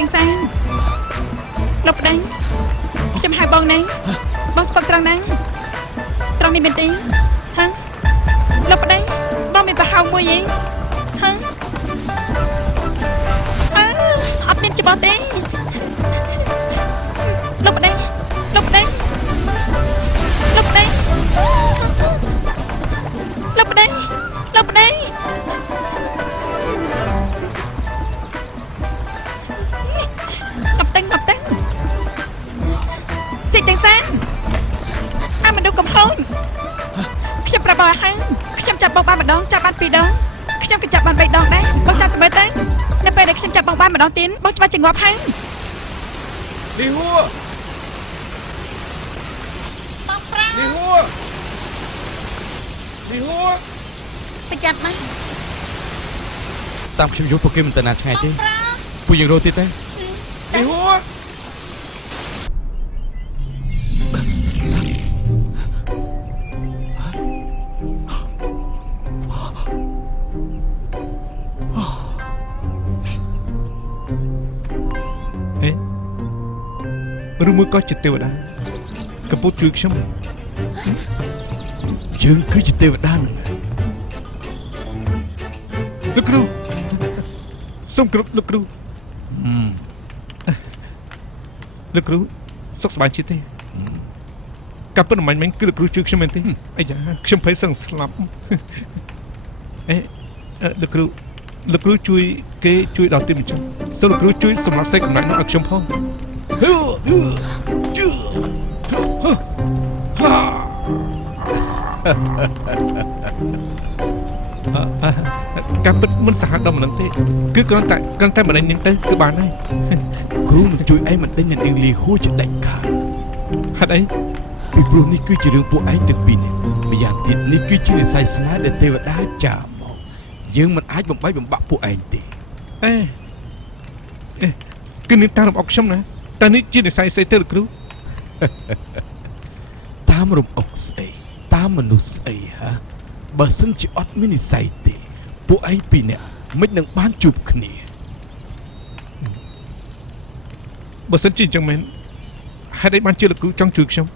ទាំងសាលោកប្តីខ្ញុំហៅបងណាបងស្ពឹកត្រង់ណាត្រង់នេះមែនទេហ៎លោកប្តីបងមានប្រហោងមួយឯងហ៎អត់មានច្បាស់ទេលោកប្តីលោកប្តីលោកប្តីលោកប្តីលោកប្តីសិទាំងសាអាមនុស្សកំហុសខ្ញុំប្រាប់បងហើយខ្ញុំចាប់បងបានម្ដងចាប់បាន2ដងខ្ញុំក៏ចាប់បាន3ដងដែរបងចាប់ទៅមើលទៅនៅពេលដែលខ្ញុំចាប់បងបានម្ដងទៀតបងច្បាស់ជាងាប់ហើយលីហួរបងប្រាលីហួរប្រយ័ត្នណាតាមខ្ញុំយល់ពួកគេមិនទៅណាឆ្ងាយទេពួកយើងរត់ទៀតទេលីហួរឬមួយក៏ជាទេវតាកំពុងជួយខ្ញុំយើងគឺជាទេវតានឹងលោកគ្រូសូមគោរពលោកគ្រូលោកគ្រូសុខសប្បាយទេកាប់ប៉ុណ្ណឹងមិញគឺលោកគ្រូជួយខ្ញុំមែនទេអាយ៉ាខ្ញុំភ័យសឹងស្លាប់លោកគ្រូជួយគេជួយដល់ទីបញ្ចុះសូមលោកគ្រូជួយសម្រាប់សេចក្ដីកំណត់នោះឲ្យខ្ញុំផងការពិតមិនសាហាវដល់មិនដឹងទេគឺគ្រាន់តែម្ដេចនាងទៅគឺបានហើយគ្រូនឹងជួយឯងមិនដេញនាងលីហួរជាដាច់ខាតហេតុអីពីព្រោះនេះគឺជារឿងពួកឯងទាំងពីរនេះម្យ៉ាងទៀតនេះគឺជានិស្ស័យស្នេហ៍ដែលទេវតាចាមកយើងមិនអាចបំបាក់ពួកឯងទេគឺនាងតាមរំអុកខ្ញុំណាតែនេះជានិស្ស័យស្អីទៅលោកគ្រូតាមរំអុកស្អីតាមមនុស្សស្អីហាបើសិនជាអត់មាននិស្ស័យទេពួកឯងពីរនាក់មិននឹងបានជួបគ្នាបើសិនជាអញ្ចឹងមែនហេតុអីបានជាលោកគ្រូចង់ជួយខ្ញុំ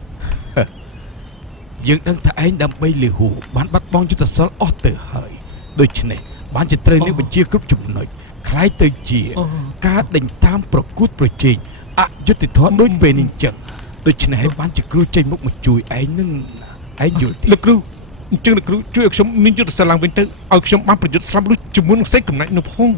យើងដឹងថាឯងដើម្បីលីហួរបានបាត់បង់យុទ្ធសាស្ត្រអស់ទៅហើយដូច្នេះបានជាត្រូវនឹងបញ្ជាគ្រប់ចំណុចคล้ายទៅជាការដេញតាមប្រកួតប្រជែងអយុត្តិធម៌ដូចពេលនេះអញ្ចឹងដូច្នេះហើយបានជាគ្រូចេញមុខមកជួយឯងនឹងឯងយល់ទេលោកគ្រូអញ្ចឹងលោកគ្រូជួយឲ្យខ្ញុំមានយុទ្ធសាស្ត្រឡើងវិញទៅឲ្យខ្ញុំបានប្រយុទ្ធស្លាប់លុះជាមួយនឹងសេចកំណាច់នោះផង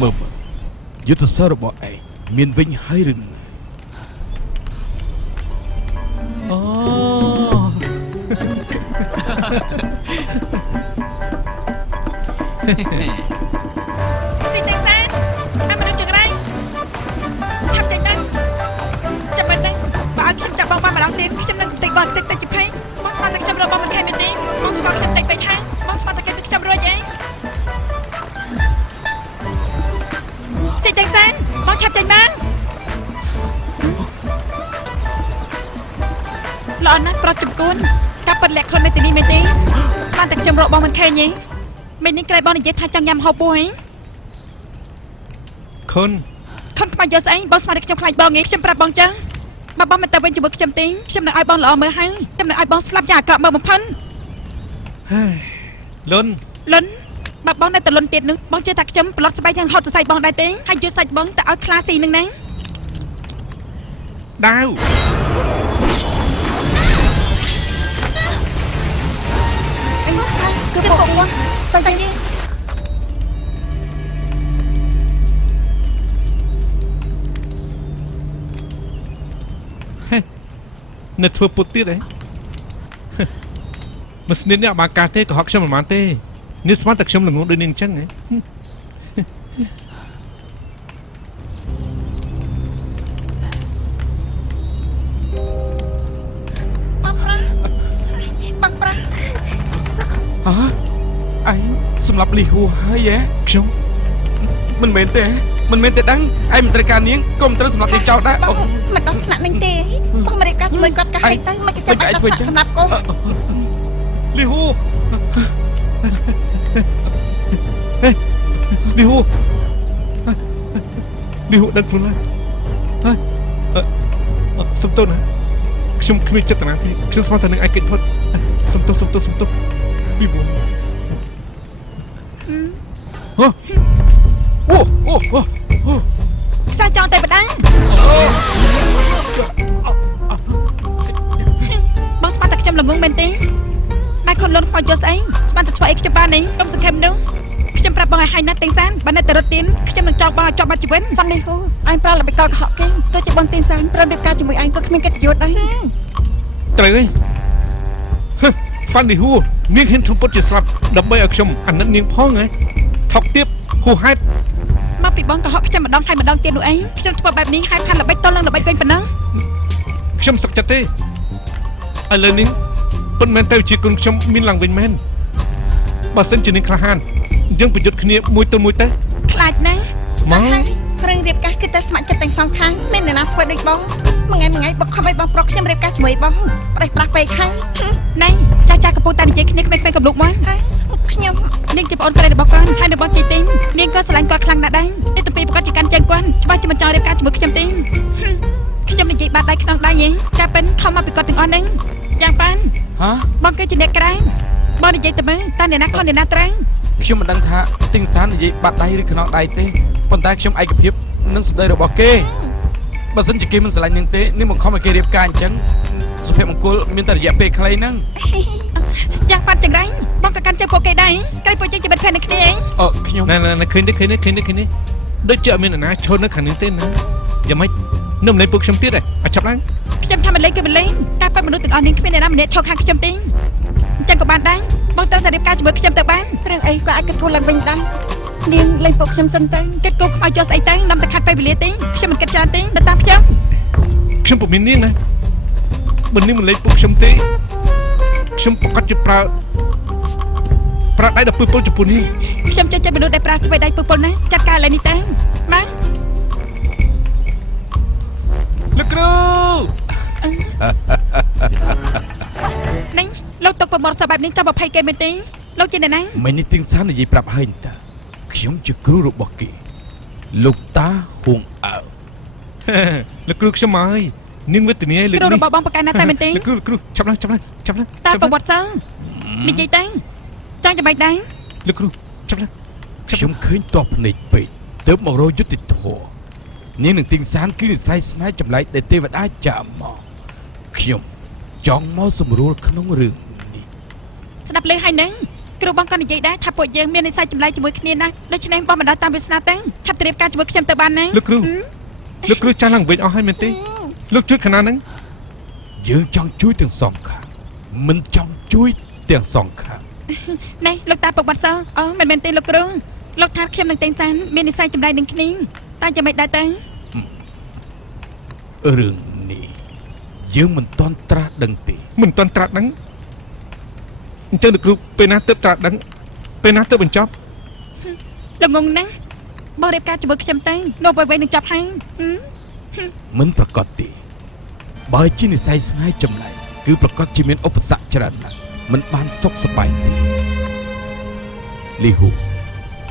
មើលយុទ្ធសាស្ត្ររបស់ឯងមានវិញហើយឬណាអូស៊ីទាំងសាអាមនុស្សចង្រៃឆាប់ចេញទៅចាំមិនទេបើឲ្យខ្ញុំចាប់បងបានម្ដងទៀតខ្ញុំនឹងតិចបងតិចជាភ័យបងស្មានតែខ្ញុំរកបងមិនខែមែនទេបងស្គាល់ខ្ញុំតិចពេកហើយបងស្មានតែគេខ្ញុំរួចអីស៊ីទាំងសាបងឆាប់ចេញបានល្អណាស់ប្រត់ចំគួនការប៉ັດលាក់ខ្លួននៅទីនេះមែនទេស្មានតែខ្ញុំរកបងមិនខែទេមិននេះក្រែបងនិយាយថាចង់ញ៉ាំហូបពោះហីខុនខ្មៅយកស្អីបងស្មានតែខ្ញុំខ្លាចបងឯងខ្ញុំប្រាប់បងចឹងបើបងមិនទៅវិញជាមួយខ្ញុំទេខ្ញុំនឹងឲ្យបងល្អមើលហើយខ្ញុំនឹងឲ្យបងស្លាប់យ៉ាងអាក្រក់មើលបំផិនលុនបើបងនៅតែលុនទៀតនឹងបងជឿថាខ្ញុំប្លុតស្បែកយ៉ាងហត់សរសៃបងដែរទេហើយយកសាច់បងទៅឲ្យខ្លាស៊ីនឹងណាដាវគឺពួកគាត់ទៅយីនៅធ្វើពុតទៀតឯងមិនស្និទ្ធនេះអបាកាទេក៏ហកខ្ញុំមិនបានទេនេះស្មានតែខ្ញុំល្ងងដូចនាងអញ្ចឹងហ៎បងប្រាអញសម្រាប់លីហួរហើយខ្ញុំមិនមែនទេដឹងឯងមិនត្រូវការនាងក៏មិនត្រូវសម្រាប់នាងចោលដែរអូមិនដល់ថ្នាក់នឹងទេបងមិនរៀបការជាមួយគាត់កាហេតុទៅមិនគេចាំឲ្យសម្រាប់កូន លីហ៊ូលីហ៊ូដឹងខ្លួនហើយសុំទោសណាខ្ញុំគ្មានចេតនាទេខ្ញុំស្មានតែនឹងឯកកិច្ចផុតសុំទោសពីព្រោះអូ ខ្សែចង់តែបដាបងស្មានតែខ្ញុំល្ងងមែនទេម៉ែខុនលន់ខ្មោចយកស្អីស្មានតែធ្វើអីខ្ញុំបាននេះកុំសង្ឃឹមនោះខ្ញុំប្រាប់បងឲ្យហើយណាត់ទាំងសានបើនៅតែរត់ទៀនខ្ញុំនឹងចោលបងឲ្យជាប់បាត់ជីវិតហ្វាន់នេះហូអញប្រើល្បិចកលកុហកគេទោះជាបងទៀនសានព្រមរៀបការជាមួយអញក៏គ្មានកិត្តិយសដែរត្រូវហើយហ្វាន់នេះហូនាងហ៊ានធំពុតជាស្លាប់ដើម្បីឲ្យខ្ញុំអាណិតនាងផងហ៎ថោកទាបហួសហេតុមកពីបងកុហកខ្ញុំម្ដងហើយម្ដងទៀតនោះអីខ្ញុំធ្វើបែបនេះហើយខាន់ល្បិចទល់នឹងល្បិចវិញប៉ុណ្ណឹងខ្ញុំសឹកចិត្តទេឥឡូវនេះប៉ុន្មានទៅជាគុណខ្ញុំមានឡើងវិញមែនបើសិនជានាងក្លាហានយើងប្រយុទ្ធគ្នាមួយទល់មួយទៅខ្លាចណាស់មករឿងរៀបការគឺតែស្ម័គ្រចិត្តទាំងសងខាងមានអ្នកណាធ្វើដូចបងមួយថ្ងៃបុកខំឲ្យបងប្រុសខ្ញុំរៀបការជាមួយបងប្រេះប្រាស់ពេកហើយណែចាស់កំពុងតែនិយាយគ្នាគ្មានកំលុកមកខ្ញុំនាងជាប្អូនស្រីរបស់គាត់ហើយនៅបងជ័យទីនាងក៏ស្រឡាញ់គាត់ខ្លាំងណាស់ដែរនេះទៅពីប្រកាសជាកាន់ជើងគាត់ច្បាស់ជាមិនចង់រៀបការជាមួយខ្ញុំទេខ្ញុំនិយាយបាត់ដៃក្នុងដៃឯងតែប៉ិនខំមកពីគាត់ទាំងអស់ហ្នឹងយ៉ាងប៉ាន់បងគឺជាអ្នកក្រែងបងនិយាយទៅមើលតើអ្នកណាខុសអ្នកណាត្រូវខ្ញុំមិនដឹងថាទិញសាននិយាយបាត់ដៃឬខ្នងដៃទេប៉ុន្តែខ្ញុំឯកភាពនឹងសម្ដីរបស់គេបើសិនជាគេមិនស្រឡាញ់នាងទេនាងមកខំឲ្យគេរៀបការអញ្ចឹងសុភមង្គលមានតែរយៈពេលខ្លីហ្នឹងយ៉ាងប៉ាត់ចង្រៃបងក៏កាន់ជើងពួកគេដែរក្រៃពួកយើងជាមិត្តភក្តិនឹងគ្នាឯងខ្ញុំណែឃើញនេះដូចជាអត់មានអ្នកណាឈរនៅខាងនេះទេណាយ៉ាងម៉េចនឹមលេងពួកខ្ញុំទៀតឯងអាចចាប់ឡើងខ្ញុំថាមិនលេងគឺមិនលេងតែប៉ាត់មនុស្សទាំងអស់នេះគ្មានអ្នកណាម្នាក់ឈរខាងខ្ញុំទេអញ្ចឹងក៏បានដែរបងត្រូវតែរៀបការជាមួយខ្ញុំទៅបានរឿងអីក៏អាចគិតគូរឡើងវិញដែរនាងលេងពួកខ្ញុំសិនទៅគិតគូរខ្មៅចុះស្អីទៅនាំតែខាត់ពេលវេលាទេខ្ញុំមិនគិតច្រើនទេទៅតាមខ្ញុំពុំមាននាងណាបើនាងមិនលេងពួកខ្ញុំទេខ្ញុំប្រកាសជាប្រើដៃដល់ពើពលចំពោះនាងខ្ញុំចេះមនុស្សដែលប្រើស្វ័យដៃពើពលណាចាត់ការឡើយនេះទៅបាទលោកគ្រូនេះលោកទុកប្រមត់សបែបនេះចាំ20គេមែនទេលោកជាអ្នកណាមិននេះទិញសាននិយាយប្រាប់ហើយតាខ្ញុំជាគ្រូរបស់គេលោកតាហួងអើលោកគ្រូខ្ញុំមកហើយនាងវេទនាលើកនេះគ្រូរបស់បងប្រកាសណាស់តែមែនទេលោកគ្រូចាប់ឡើងតាប្រវត្តិសាស្ត្រនិយាយទៅចង់ចាំបាច់ដែរលោកគ្រូចាប់ឡើងខ្ញុំឃើញតបភ្នែកពេកទើបមករកយុទ្ធធម៌នាងនឹងទិញសានគឺនិស័យស្នេហ៍ចម្លែកដែលទេវតាចាមកខ្ញុំចង់មកសម្រួលក្នុងរឿងនេះស្ដាប់លើហើយនឹងគ្រូបងក៏និយាយដែរថាពួកយើងមាននិស័យចម្លែកជាមួយគ្នាណាដូច្នេះបងមិនដល់តាមវាសនាទៅឆាប់ត្រៀមការជាមួយខ្ញុំទៅបានណាលោកគ្រូចាស់ឡើងវិញអស់ហើយមែនទេលោកជួយខណៈហ្នឹងយើងចង់ជួយទាំងសងខាងមិនចង់ជួយទាំងសងខាងណែលោកតាពុកបាត់សអូមិនមែនទេលោកគ្រូលោកថាខ្ញុំនឹងតែងសានមាននិស័យចម្លែកនឹងគ្នាតែយ៉ាងម៉េចដែរទៅរឿងនេះយើងមិនទាន់ត្រាស់ដឹងទេមិនទាន់ត្រាស់ដឹងអញ្ចឹងលោកគ្រូពេលណាទើបត្រាស់ដឹងពេលណាទើបបញ្ចប់ល្ងងណាស់បងរៀបការជាមួយខ្ញុំទៅនោះអ្វីនឹងចាប់ហើយមិនប្រកាសទេបើជានិស័យស្នេហ៍ចម្លែកគឺប្រកាសជាមានឧបសគ្គច្រើនណាស់មិនបានសុខសប្បាយទេលីហ៊ូ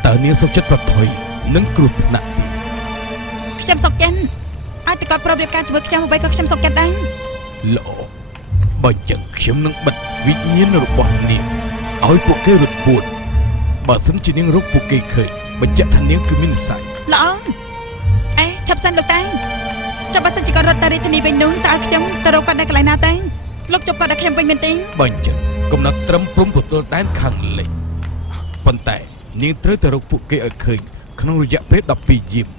តើនាងសុខចិត្តប្រថុយនឹងគ្រោះថ្នាក់ទេខ្ញុំសុខចិត្តអាចតែគាត់ប្រាប់រៀបការជាមួយខ្ញុំអ្វីក៏ខ្ញុំសុខចិត្តដែរល្អបើអញ្ចឹងខ្ញុំនឹងបិទវិញ្ញាណរបស់នាងឲ្យពួកគេរត់ពួនបើសិនជានាងរកពួកគេឃើញបញ្ជាក់ថានាងគឺមាននិស័យល្អឆាប់សិនលោកតាចាំបើសិនជាគាត់រត់ទៅរាជធានីវិញនោះតើឲ្យខ្ញុំទៅរកគាត់នៅកន្លែងណាទៅលោកជប់គាត់ដល់ខ្ញុំវិញមែនទេបើអញ្ចឹងកំណត់ត្រឹមព្រំប្រទល់ដែនខាងលិចប៉ុន្តែនាងត្រូវទៅរកពួកគេឲ្យឃើញក្នុងរយៈពេល12យប់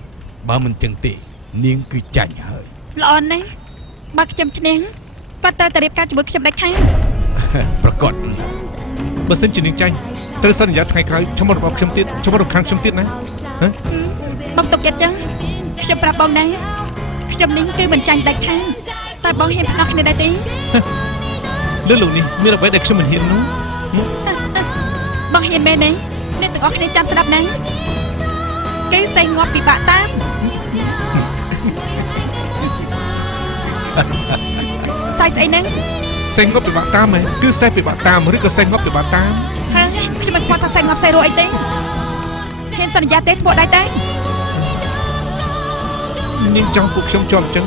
បើមិនអញ្ចឹងទេនាងគឺចាញ់ហើយល្អណាស់បើខ្ញុំឈ្នះគាត់ត្រូវតែរៀបការជាមួយខ្ញុំដាច់ខាតប្រកាសបើសិនជានាងចាញ់ត្រូវសន្យាថ្ងៃក្រោយឈ្មោះរបស់ខ្ញុំទៀតឈ្មោះរបស់ខាងខ្ញុំទៀតណាបងទុកចិត្តចឹងខ្ញុំប្រាប់បងដែរខ្ញុំនេះគឺមិនចាញ់ដាច់ខាតតែបងហ៊ានផ្ដោះគ្នាដែរទេលើលោកនេះមានអ្វីដែលខ្ញុំមិនហ៊ាននោះបងហ៊ានមែនទេអ្នកទាំងអស់គ្នាចាំស្ដាប់ណាគេសែងងាប់ពិបាកតាមសាច់ស្អីហ្នឹង សេងងប់ពិបាកតាមហ៎គឺសេះពិបាកតាមឬក៏សេងងប់ពិបាកតាម ហើយខ្ញុំមិនខ្វល់ថាសេងងាប់សេរោអីទេហ៊ានសន្យាទេធ្វើដែរតែ នាងចង់ពួកខ្ញុំជាប់អញ្ចឹង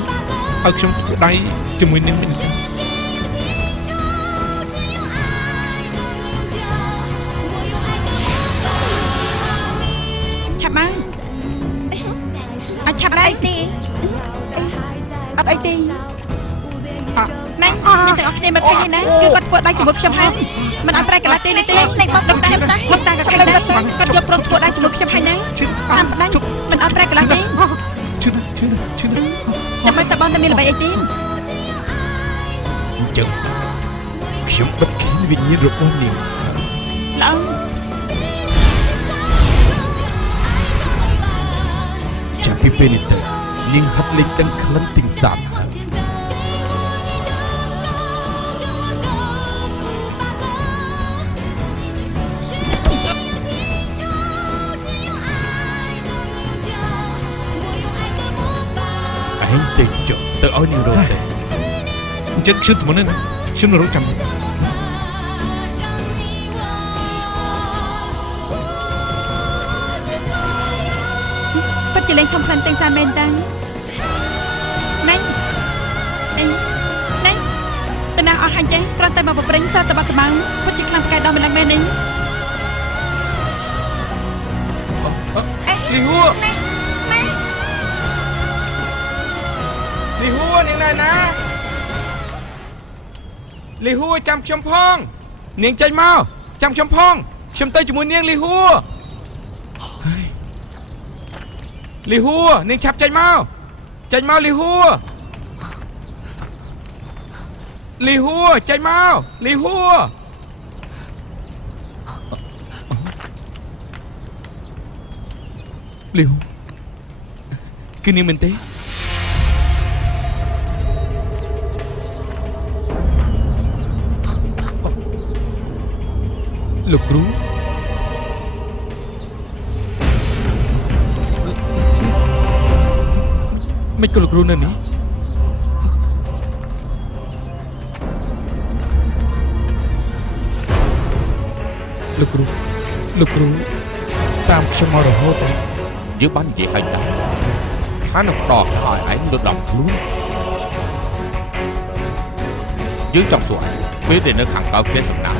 ឲ្យខ្ញុំធ្វើដៃជាមួយនាងមិនទេ ឆាប់មកអាចឆាប់ដែរទេអត់អីទេណែអ្នកទាំងអស់គ្នាមកឃើញណាគឺគាត់ធ្វើដៃជាមួយខ្ញុំហើយមិនអត់ប្រែកន្លះទេនេះទេលេខបបខ្ញុំដែរមកតាក៏ឃើញដែរគាត់យកប្រុសធ្វើដៃជាមួយខ្ញុំហើយណាតាមប្តៃមិនអត់ប្រែកន្លះទេ ឈឺចាំមិនតបងតែមានល្បីអីទេ អញ្ចឹងខ្ញុំបិទឃានវិញ្ញាណរបស់នាង ល្អ ចាប់ពីពេលនេះទៅនាងហិតលេខទាំងក្លិនទាំងសានហើយ ឯងទៅចុះទៅឲ្យនាងរត់ទៅ អញ្ចឹងខ្ញុំទៅមុនណាខ្ញុំរត់ចាំ ពិតជាលេងធំខ្លាំងទាំងសាមែនតាំងណែណែតណាអស់ហាញ់ចេះគ្រាន់តែមកបបរិញសតបកបាំងពិតជាខ្លាំងផ្កាយដល់ម្លឹងមែននេះ លីហួរលីហួរនាងណែណាលីហួរចាំខ្ញុំផងនាងចេញមកចាំខ្ញុំផងខ្ញុំទៅជាមួយនាងលីហួរលីហួរនាងឆាប់ចេញមកលីហួរលីហួរចេញមកលីហួរ លីហូគឺនាងមែនទេលោកគ្រូមិនក៏លោកគ្រូនៅនេះលោកគ្រូតាមខ្ញុំមករហូតហើយ យើងបាននិយាយឲ្យតាថានឹងផ្ដោតឲ្យឯងលុតដំខ្លួនយើងចង់សួរពេលដែលនៅខាងក្រៅផ្ទះសំណាក់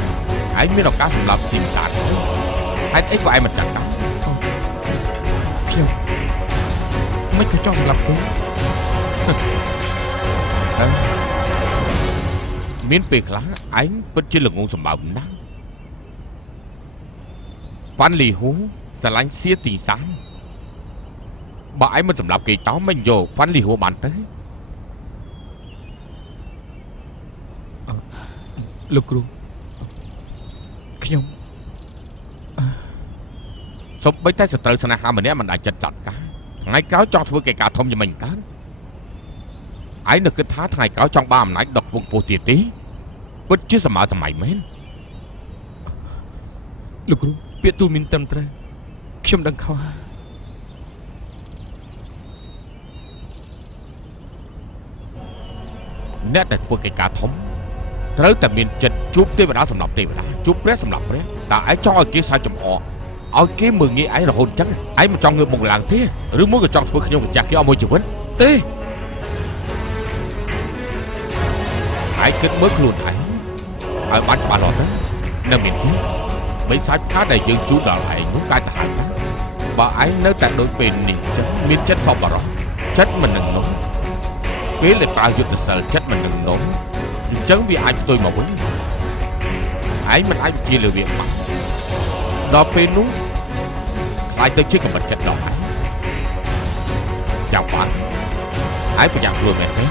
ឯងមានឱកាសសម្រាប់ទីផ្សារហេតុអីក៏ឯងមិនចាត់ការ ខ្ញុំមិនក៏ចង់សម្លាប់គេ មានពេលខ្លះឯងពិតជាល្ងងសម្បើមណាស់ប៉ាន់លីហ៊ូស្រឡាញ់សៀទីសានបើឯងមិនសម្លាប់គេតោះមិនយកប៉ាន់លីហ៊ូបានទៅ លោកគ្រូខ្ញុំ សូម្បីតែសត្រូវស្នេហាម្នាក់មិនអាចចិត្តចាត់ការថ្ងៃក្រោយចង់ធ្វើកិច្ចការធំយ៉ាងម៉េចកើតឯងនឹកគិតថាថ្ងៃក្រោយចង់បានអំណាចដល់ខ្ពង់ខ្ពស់ទៀតទេពិតជាសម័យមែន លោកគ្រូពាក្យទូលមានត្រឹមត្រូវខ្ញុំដឹងខុសហើយ អ្នកដែលធ្វើកិច្ចការធំត្រូវតែមានចិត្តជួបទេវតាសម្រាប់ទេវតាជួបព្រះសម្រាប់ព្រះតើឯងចង់ឲ្យគេសើចចំអកឲ្យគេមើលងាយឯងរហូតអញ្ចឹងឯងមិនចង់ងើបមកឡើងទេឬមួយក៏ចង់ធ្វើខ្ញុំកាចាស់គេអស់មួយជីវិតទេ ឯងគិតមើលខ្លួនឯងឲ្យបានច្បាស់លាស់ទៅនៅមានទេបីសាច់ផ្កាដែលយើងជូនដល់ឯងនោះកាចសាហាវណាស់បើឯងនៅតែដូចពេលនេះចឹងមានចិត្តសប្បុរសចិត្តមិននឹងនោះពេលដែលប្រើយុទ្ធសិលចិត្តមិននឹងនោះអញ្ចឹងវាអាចផ្ទុយមកវិញឯងមិនអាចជាលើវាបានដល់ពេលនោះខ្លាចទៅជាកំបិតចិត្តដល់ឯងចាំបានឯងប្រយ័ត្នខ្លួនមែនទេ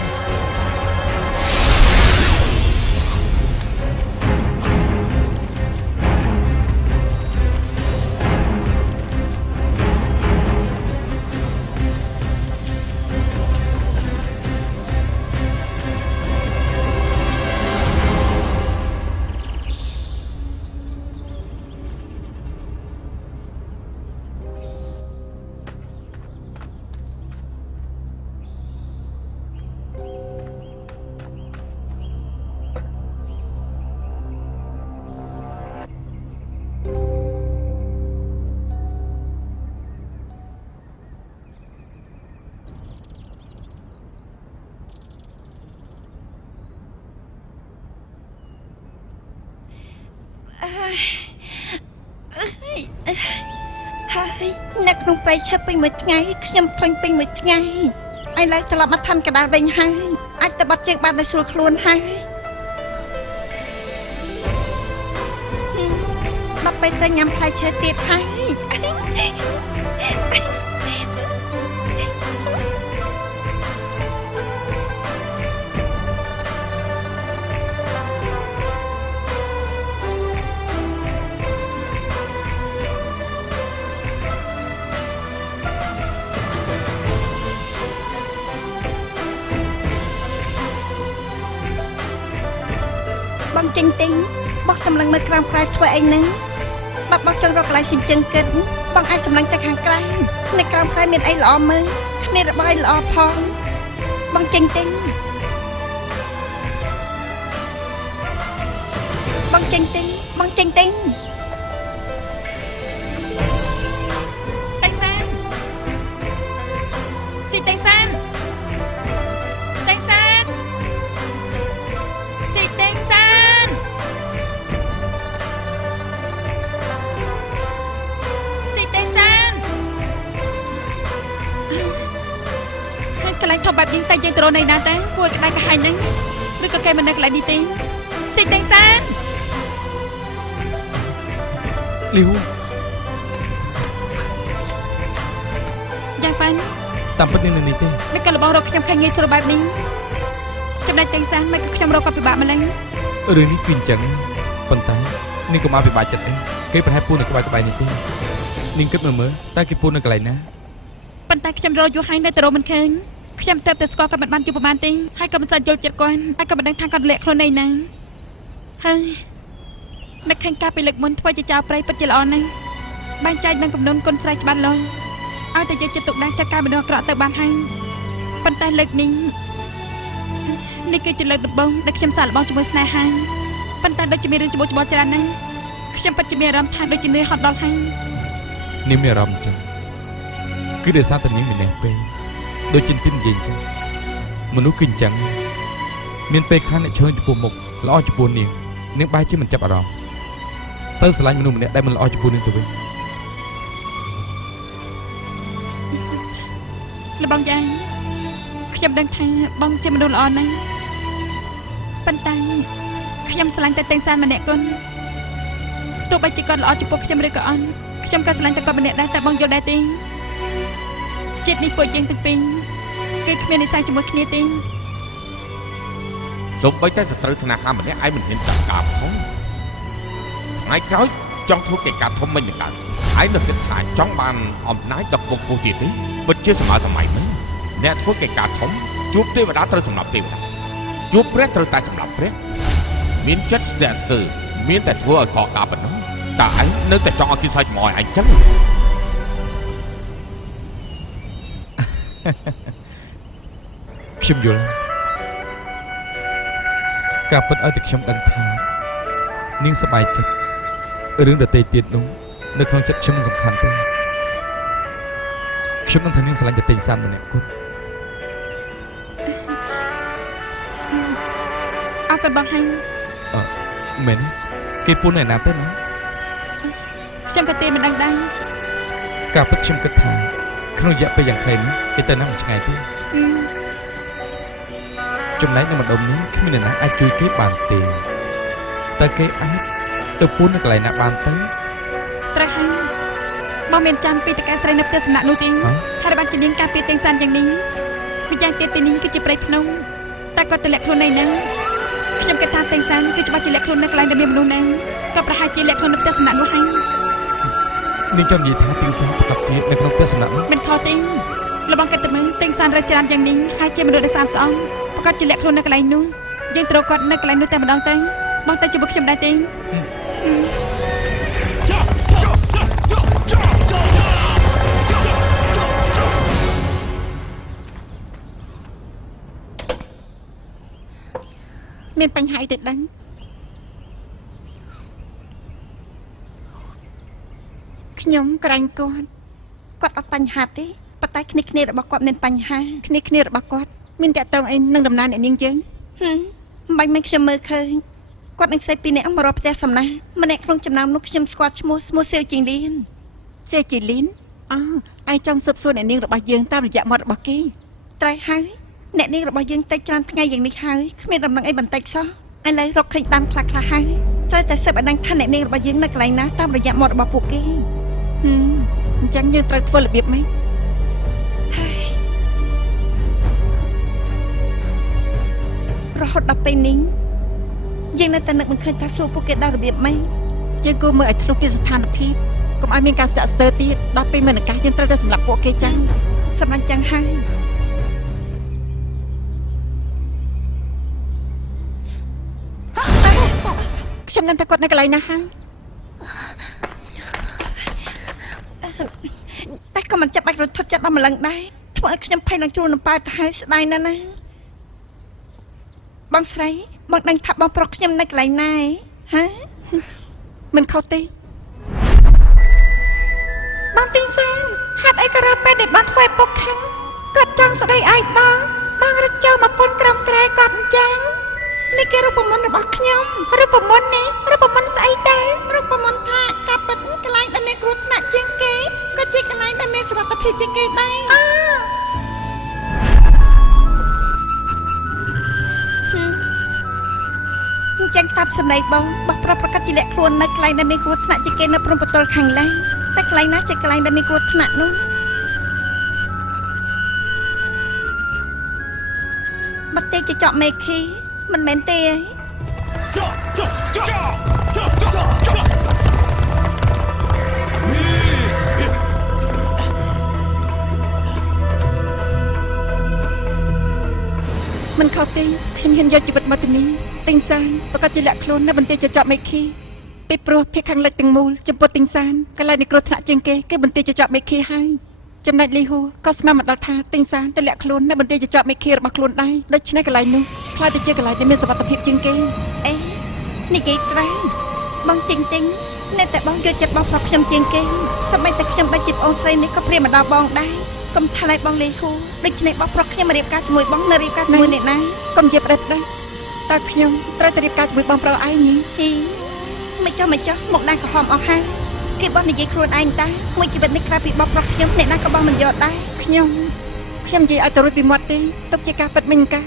ហើយអ្នកក្នុងព្រៃឈើពេញមួយថ្ងៃខ្ញុំធុញពេញមួយថ្ងៃឥឡូវត្រឡប់មកឋានកណ្ដាលវិញហើយអាចទៅបាត់ជើងបានដោយស្រួលខ្លួនហើយដល់ពេលត្រូវញ៉ាំផ្លែឈើទៀតហើយបងចេញទិញបោះសម្លឹងមើលក្រោមក្រែធ្វើអីហ្នឹងបាត់បោះចង់រកកន្លែងស៊ីជឹងគិតបងអាចសម្លឹងទៅខាងក្រៅនៅក្រោមក្រែមានអីល្អមើលគ្មានរបស់អីល្អផងបងចេញទិញបងចេញទិញបងចេញទិញតែងសានស៊ីតែងសានតែងសានស៊ីតែងសានស៊ីតែងសានកន្លែងធំបែបនេះតែយើងទៅរកនៅណាតាគួរក្តៅក្រហាយហ្នឹងឬក៏គេមិននៅកន្លែងនេះទេស៊ីតែងសានលីវយ៉ាងប៉ាន់តាមពិតនេះទេនៅកន្លរបស់រកខ្ញុំខែងាយស្រួលបែបនេះចំណែកតែងសានមិនក៏ខ្ញុំរកក៏ពិបាកម្ល៉េះរឿងនេះគឺអញ្ចឹងប៉ុន្តែនាងកុំឲ្យពិបាកចិត្តទេគេប្រហែលពូនៅក្បែរនេះទេនាងគិតមើលតើគេពូនៅកន្លែងណាប៉ុន្តែខ្ញុំរកយូរហើយនៅតែរកមិនឃើញខ្ញុំទៅតែស្គាល់គាត់មិនបានជួបប្រហែលទេហើយក៏មិនសាច់យល់ចិត្តគាត់ហើយក៏មិនដឹងថាគាត់លាក់ខ្លួននៅណាហើយនឹកឃើញការពីលើកមុនធ្វើជាចៅប្រៃពិតជាល្អណាស់បែងចែកនឹងកំណត់គុណស្រ័យច្បាស់លាស់ឲ្យតែយកចិត្តទុកដាក់ចាត់ការមនុស្សអាក្រក់ទៅបានហើយប៉ុន្តែលើកនេះគឺជាលើកដំបូងដែលខ្ញុំសាកល្បងជាមួយស្នេហាប៉ុន្តែដូចជាមានរឿងច្បោះច្បល់ច្រើនណាស់ខ្ញុំពិតជាមានអារម្មណ៍ថាដូចជានឿយហត់ដល់ហើយនាងមានអារម្មណ៍ចឹងគឺដោយសារតែនាងមានពេកដូចជាទីនិយាយចឹងមនុស្សគឺអញ្ចឹងមានពេលខ្លះអ្នកឆ្លើយចំពោះមុខល្អចំពោះនាងបែរជាមិនចាប់អារម្មណ៍ទៅស្រឡាញ់មនុស្សម្នាក់ដែលមិនល្អចំពោះនាងទៅវិញលបងយ៉ាងខ្ញុំដឹងថាបងជាមនុស្សល្អណាស់ប៉ុន្តែខ្ញុំស្រឡាញ់តែទាំងសានម្នាក់គុណទោះបីជាគាត់ល្អចំពោះខ្ញុំឬក៏អត់ខ្ញុំក៏ស្រឡាញ់តែគាត់ម្នាក់ដែរតែបងយល់ដែរទេជាតិនេះពួកយើងទាំងពីរគឺគ្មាននិស្ស័យជាមួយគ្នាទេសូម្បីតែសត្រូវស្នេហាម្នាក់ឯងមិនហ៊ានចាត់ការផងថ្ងៃក្រោយចង់ធ្វើកិច្ចការធំមិនកើតឯងនៅគិតថាចង់បានអំណាចដល់ពងពោះទៀតទេពិតជាសម័យមែនអ្នកធ្វើកិច្ចការធំជួបទេវតាត្រូវសម្រាប់ទេវតាជួបព្រះត្រូវតែសម្រាប់ព្រះមានចិត្តស្ទះស្ទើរមានតែធ្វើឲ្យខកការប៉ុណ្ណោះតើឯងនៅតែចង់ឲ្យគេសើចមកឲ្យឯងចឹងខ្ញុំយល់ការពិតឲ្យតែខ្ញុំដឹងថានាងសប្បាយចិត្តរឿងដទៃទៀតនោះនៅក្នុងចិត្តខ្ញុំមិនសំខាន់ទេខ្ញុំនឹងថានាងស្រឡាញ់តែទេងសានម្នាក់គត់អរគុណបងហើយមែនគេពូននៅណាទៅណាខ្ញុំក៏ទេមិនដឹងដែរការពិតខ្ញុំគិតថាក្នុងរយៈពេលយ៉ាងខ្លីនេះគេទៅណាមិនឆ្ងាយទេចំណែកនៅម្ដុំនេះគ្មានអ្នកណាអាចជួយគេបានទេតើគេអាចទៅពូននៅកន្លែងណាបានទៅត្រូវហើយបងមានចាំពីតកែស្រីនៅផ្ទះសំណាក់នោះទេហើយបានជានាងការពារទាំងសានយ៉ាងនេះម្យ៉ាងទៀតទីនេះគឺជាព្រៃភ្នំតែគាត់ទៅលាក់ខ្លួននៅហ្នឹងខ្ញុំគិតថាទាំងសានគឺច្បាស់ជាលាក់ខ្លួននៅកន្លែងដែលមានមនុស្សហ្នឹងក៏ប្រហែលជាលាក់ខ្លួននៅផ្ទះសំណាក់នោះហើយនាងចង់និយាយថាទាំងសានប្រកបជានៅក្នុងផ្ទះសំណាក់នោះមិនខុសទេលបងគិតទៅមើលទាំងសានរើសច្រើនយ៉ាងនេះហើយជាមនុស្សដែលស្អាតស្អំប្រកាសជាលាក់ខ្លួននៅកន្លែងនោះយើងត្រូវគាត់នៅកន្លែងនោះតែម្ដងទៅបងទៅជាមួយខ្ញុំដែរទេមានបញ្ហាអីទៅដឹងខ្ញុំក្រែងគាត់អត់បញ្ហាទេប៉ុន្តែគ្នារបស់គាត់មានបញ្ហាគ្នារបស់គាត់មានតាក់ទងអីនឹងដំណើរអ្នកនាងយើងមិនខ្ញុំមើលឃើញ គាត់នឹងស្អីពីរនាក់មករកផ្ទះសំណាម្នាក់ក្នុងចំណោមនោះខ្ញុំស្គាល់ឈ្មោះសេវជីងលៀនសេវជីលៀនអូឯងចង់ស៊ើបសួរអ្នកនាងរបស់យើងតាមរយៈមាត់របស់គេត្រូវហើយអ្នកនាងរបស់យើងតិចច្រើនថ្ងៃយ៉ាងនេះហើយគ្មានដំណឹងអីបន្តិចសោះឥឡូវរកឃើញបានខ្លះហើយត្រូវតែស៊ើបឲ្យដឹងថាអ្នកនាងរបស់យើងនៅកន្លែងណាតាមរយៈមាត់របស់ពួកគេអញ្ចឹងយើងត្រូវធ្វើរបៀបម៉េចរហូតដល់ពេលនេះយើងនៅតែនឹកមិនឃើញថាសួរពួកគេដល់របៀបម៉េចយើងគួរមើលឲ្យធ្លុះពីស្ថានភាពកុំឲ្យមានការស្ទាក់ស្ទើរទៀតដល់ពេលមានឱកាសយើងត្រូវតែសម្រាប់ពួកគេចឹងសម្រាប់ចឹងហើយខ្ញុំនឹងថាគាត់នៅកន្លែងណាហើយតែក៏មិនចាប់បាច់រត់ថត់ចិត្តដល់ម្លឹងដែរធ្វើឲ្យខ្ញុំភ័យនឹងជួលនឹងប៉ែទៅហើយស្ដាយណាស់ណាបងស្រីបងដឹងថាបងប្រុសខ្ញុំនៅកន្លែងណាហ៎មិនខុសទេបងទីសានហេតុអីក៏រើពេលដែលបងធ្វើឲ្យពុកខឹងគាត់ចង់ស្ដីឲ្យបងរត់ចូលមកពន្ធក្រំក្រែគាត់អញ្ចឹងនេះគេរូបមន្តរបស់ខ្ញុំរូបមន្តនេះរូបមន្តស្អីទៅរូបមន្តថាការពិតកន្លែងដែលមានគ្រោះថ្នាក់ជាងគេក៏ជាកន្លែងដែលមានសុវត្ថិភាពជាងគេដែរអញ្ចឹងតាមសម្ដីបងប្រុសប្រកាសជាលាក់ខ្លួននៅកន្លែងដែលមានគ្រោះថ្នាក់ជាងគេនៅព្រំប្រទល់ខាងឡើងតែកន្លែងណាជាកន្លែងដែលមានគ្រោះថ្នាក់នោះបាត់ទេចកមេឃីមិនមែនទេមិនខុសទេខ្ញុំហ៊ានយកជីវិតមកទីនេះទិញសានប្រកាសជាលាក់ខ្លួននៅបន្ទាយចកមេឃីពីព្រោះភាគខាងលិចទាំងមូលចំពោះទិញសានកន្លែងនៃគ្រោះថ្នាក់ជាងគេគឺបន្ទាយចកមេឃីហើយចំណែកលីហ៊ូក៏ស្មានមិនដល់ថាទិញសានទៅលាក់ខ្លួននៅបន្ទាយចកមេឃីរបស់ខ្លួនដែរដូច្នេះកន្លែងនោះខ្លាចទៅជាកន្លែងដែលមានសុវត្ថិភាពជាងគេអេនិយាយត្រូវបងទិញនៅតែបងយកចិត្តបងប្រុសខ្ញុំជាងគេសម្បីតែខ្ញុំដូចជាប្អូនស្រីនេះក៏ព្រាមមកដល់បងដែរកុំថ្លៃបងលីហ៊ូដូច្នេះបងប្រុសខ្ញុំមករៀបការជាមួយបងនៅរៀបការជាមួយអ្នកណាកុំនិយាយផ្ដេសផ្ដាស់តើខ្ញុំត្រូវតែរៀបការជាមួយបងប្រុសឯងហ៊ីមិនចោះមកដែរក្រហមអស់ហើយគេបងនិយាយខ្លួនឯងតាមួយជីវិតនេះក្រៅពីបងប្រុសខ្ញុំអ្នកណាក៏បងមិនយកដែរខ្ញុំនិយាយឲ្យទៅរួចពីមាត់ទេទុកជាការពិតមិញកា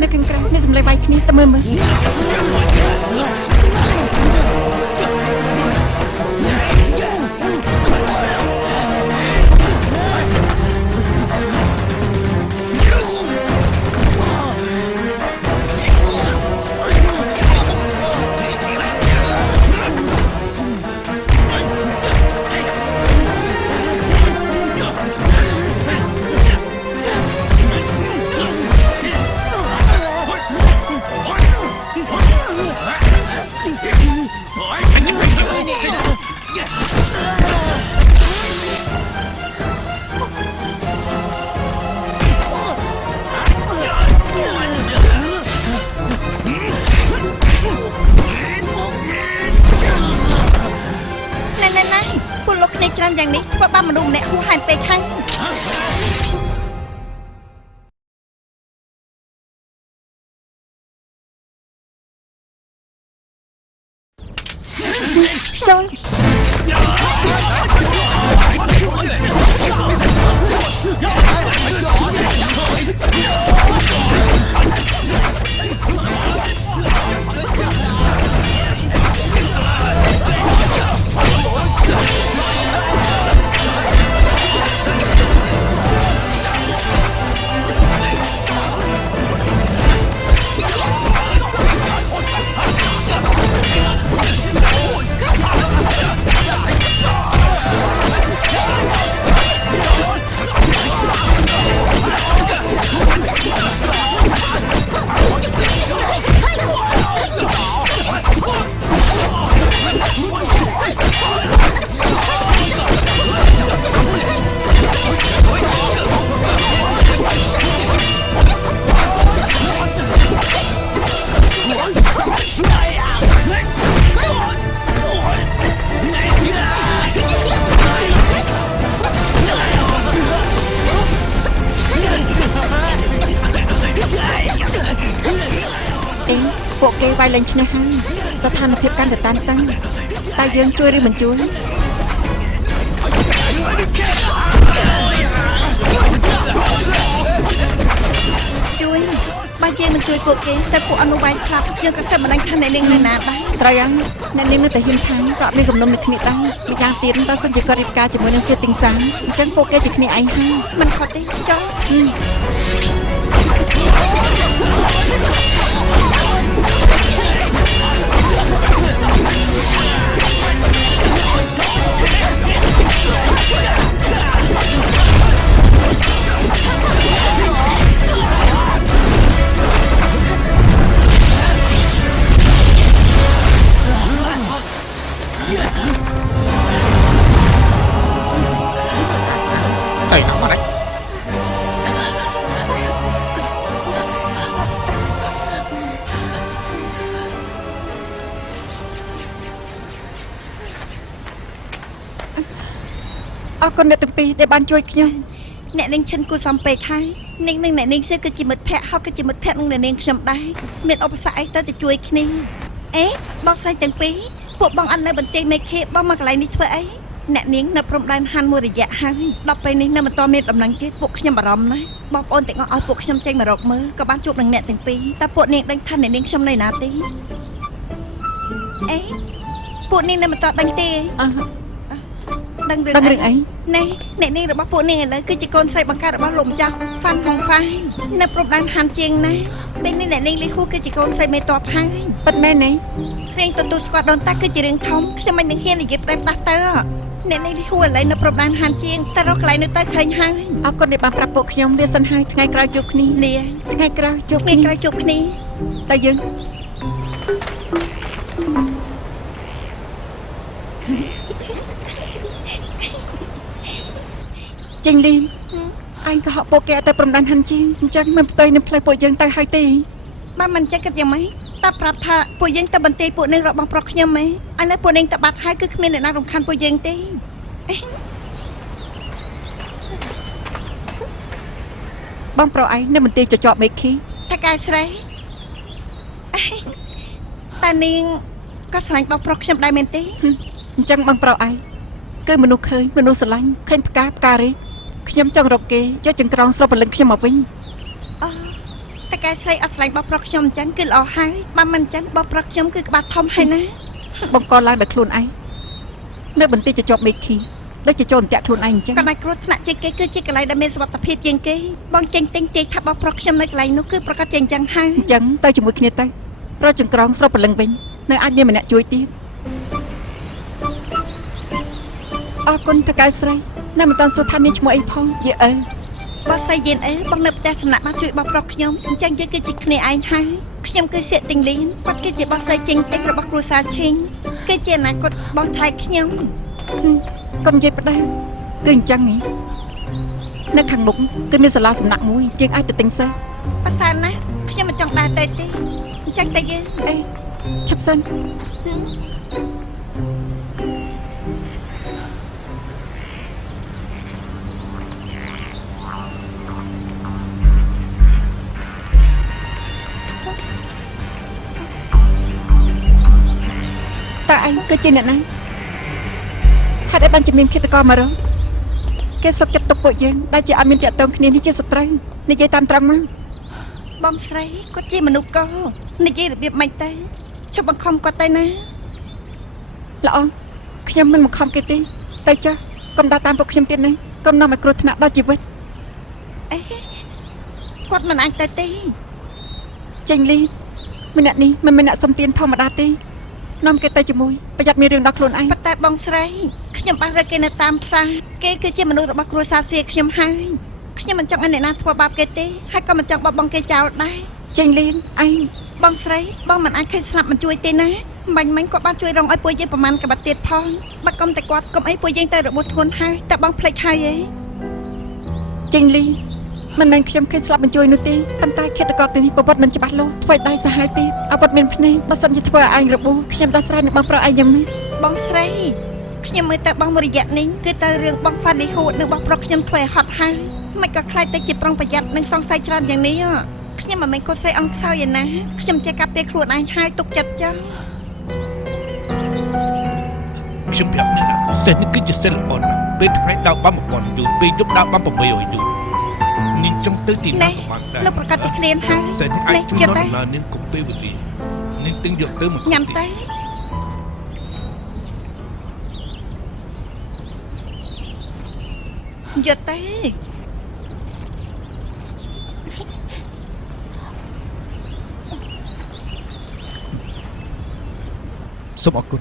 នៅខាងក្រៅមានសម្លេងវាយគ្នាទៅមើលពួកលោកគ្នាច្រើនយ៉ាងនេះធ្វើបានមនុស្សម្នាក់ហួសហេតុពេកហើយចូល Come on! គេវាយលេងឈ្នះហើយស្ថានភាពកាន់តែតានតឹងតែយើងជួយឬមិនជួយជួយបើយើងមិនជួយពួកគេតែពួកអនុវាយស្លាប់យើងក៏ស្ទើរមិនដឹងថាអ្នកនាងនៅណាដែរត្រូវហើយអ្នកនាងនៅតែហ៊ានថាក៏មានកំណុំនឹងគ្នាដែរម្យ៉ាងទៀតបើសិនជាគាត់រៀបការជាមួយនឹងសៀតទីងសាំអញ្ចឹងពួកគេជាគ្នាឯងហើយមិនខុសទេចុះទៅណាបាត់ហើយអរគុណអ្នកទាំងពីរដែលបានជួយខ្ញុំអ្នកនាងឈិនគូសំពេកហើយនាងនិងអ្នកនាងសៀគឺជាមិត្តភក្តិហើយក៏ជាមិត្តភក្តិនឹងអ្នកនាងខ្ញុំដែរមានឧបសគ្គអីទៅជួយគ្នាអេបងស្រីទាំងពីរពួកបងអត់នៅបន្ទាយមេឃេបងមកកន្លែងនេះធ្វើអីអ្នកនាងនៅព្រំដែនហានមួយរយៈហើយដល់ពេលនេះនៅមិនទាន់មានដំណឹងទៀតពួកខ្ញុំបារម្ភណាស់បងប្អូនទាំងអស់ឲ្យពួកខ្ញុំចេញមករកមើលក៏បានជួបនឹងអ្នកទាំងពីរតែពួកនាងដឹងថាអ្នកនាងខ្ញុំនៅណាទេអេពួកនាងនៅមិនទាន់ដឹងទេដឹងរឿងអីណែអ្នកនាងរបស់ពួកនាងឥឡូវគឺជាកូនស្រីបង្កើតរបស់លោកម្ចាស់ហ្វាន់ហុងហ្វាយនៅព្រំដែនហានជាងណាពេលនេះអ្នកនាងលីហ៊ូគឺជាកូនស្រីមេតបហើយពិតមែនទេរៀងទទួលស្គាល់ដូនតាគឺជារឿងធំខ្ញុំមិននឹងហ៊ាននិយាយប្រាប់ដាស់ទៅអ្នកនាងលីហ៊ូឥឡូវនៅព្រំដែនហានជាងតែរកកន្លែងនៅទៅឃើញហើយអរគុណដែលបានប្រាប់ពួកខ្ញុំលាសិនហើយថ្ងៃក្រោយជួបគ្នាលាថ្ងៃក្រោយជួបគ្នាតែយើងចេញលីឯងក៏ហក់ពួកគេទៅព្រំដែនហាន់ជាងអញ្ចឹងមិនផ្ទុយនឹងផ្លូវពួកយើងទៅហើយទេបានមិនចេះគិតយ៉ាងម៉េចតែប្រាប់ថាពួកយើងទៅបន្ទាយពួកនាងរបស់ប្រុសខ្ញុំហ៎ឥឡូវពួកនាងទៅបាត់ហើយគឺគ្មានអ្នកណារំខានពួកយើងទេបងប្រុសឯងនៅបន្ទាយចចកមេឃីថាកែស្រីតែនាងក៏ស្រឡាញ់បងប្រុសខ្ញុំដែរមែនទេអញ្ចឹងបងប្រុសឯងគឺមនុស្សឃើញមនុស្សស្រឡាញ់ឃើញផ្ការីកខ្ញុំចង់រកគេយកចង្ក្រងស្រូបពលឹងខ្ញុំមកវិញអូតែកែស្រីអត់ស្រឡាញ់បងប្រុសខ្ញុំអញ្ចឹងគឺល្អហើយបើមិនអញ្ចឹងបងប្រុសខ្ញុំគឺក្បាលធំហើយណាបងកឡើងដោយខ្លួនឯងនៅបន្តិចជាប់មេឃីដូចជាចូលអន្ទាក់ខ្លួនឯងអញ្ចឹងកន្លែងគ្រោះថ្នាក់ជាងគេគឺជាកន្លែងដែលមានសុវត្ថិភាពជាងគេបងចេញទិញទាយថាបងប្រុសខ្ញុំនៅកន្លែងនោះគឺប្រកាសជាអញ្ចឹងហើយអញ្ចឹងទៅជាមួយគ្នាទៅរកចង្ក្រងស្រូបពលឹងវិញនៅអាចមានម្នាក់ជួយទៀតអរគុណតកែស្រីនៅមិនតាន់សួរថានាងឈ្មោះអីផងយេអើបើស្រីយេនអើបងនៅផ្ទះសំណាក់បានជួយបងប្រុសខ្ញុំអញ្ចឹងយើងគឺជាគ្នាឯងហើយខ្ញុំគឺសៀកទិញលីនគាត់គឺជាបោះស្រីចេញពេករបស់គ្រួសារឈិងគឺជាអនាគតបងថ្លៃខ្ញុំកុំនិយាយផ្ដាំគឺអញ្ចឹងហ៎នៅខាងមុខគឺមានសាលាសំណាក់មួយយើងអាចទៅទិញសិស្សប្រសើរណាស់ខ្ញុំមិនចង់ដើរទៅទេអញ្ចឹងតែយើងអីឈប់សិនតើឯងគឺជាអ្នកណាហេតុអីបានជាមានឃាតករមករកគេសុកចិត្តទុកពួកយើងដែលជាអត់មានតាក់ទងគ្នានេះជាសត្រូវនិយាយតាមត្រង់មកបងស្រីគាត់ជាមនុស្សកនិយាយរបៀបម៉េចទៅជប់បង្ខំគាត់ទៅណាល្អខ្ញុំមិនបង្ខំគេទេទៅចុះកុំដើរតាមពួកខ្ញុំទៀតណាកុំនាំឲ្យគ្រោះថ្នាក់ដល់ជីវិតអេគាត់មិនអាចទៅទេចេញលីម្នាក់នេះមិនមែនអ្នកសំទានធម្មតាទេនាំគេទៅជាមួយប្រយ័ត្នមានរឿងដល់ខ្លួនឯងប៉ុន្តែបងស្រីខ្ញុំបានរកគេនៅតាមផ្សារគេគឺជាមនុស្សរបស់គ្រួសារសៀខ្ញុំហើយខ្ញុំមិនចង់ឲ្យអ្នកណាធ្វើបាបគេទេហើយក៏មិនចង់បោះបង់គេចោលដែរចេញលៀនឯងបងស្រីបងមិនអាចឃើញស្លាប់មិនជួយទេណាមិញគាត់បានជួយរងឲ្យពួកយើងប្រមាណកបាត់ទៀតផងបើកុំតែគាត់កុំអីពួកយើងទៅរបួសធ្ងន់ហើយតែបងភ្លេចហើយឯងចេញលីមិនមែនខ្ញុំឃើញស្លាប់បញ្ជួយនោះទេប៉ុន្តែឃាតករទីនេះប្រវត្តិមិនច្បាស់លាស់ធ្វើឲ្យដៃសាហាវទៀតអាវុធមានភ្នែកបើសិនជាធ្វើឲ្យឯងរបួសខ្ញុំដោះស្រាយនឹងបងប្រុសឯងយ៉ាងម៉េចបងស្រីខ្ញុំមើលតែបងមួយរយៈនេះគឺទៅរឿងបងហ្វាលីហូតនិងបងប្រុសខ្ញុំធ្វើឲ្យហត់ហើយមិនក៏ខ្លាចទៅជាប្រុងប្រយ័ត្ននិងសង្ស័យច្រើនយ៉ាងនេះ ខ្ញុំមិនមែនកូនស្រីអង្គខ្សោយឯណាខ្ញុំចេះកាប់ពេលខ្លួនឯងហើយទុកចិត្តចឹង ខ្ញុំប្រាប់អ្នកណាសេះនេះគឺជាសិលល្អណាស់ពេលថ្ងៃដើរបាន1000យូរពេលយប់ដើរបាន800យូរនាងចង់ទៅទីណាក៏បានដែរ លោកប្រកាសជាឃ្លានហើយ សេះនេះអាចជួយដល់ដំណើរនាងគ្រប់ពេលវេលានាងទិញយកទៅមួយ ញ៉ាំទៅយកទៅ សូមអរគុណ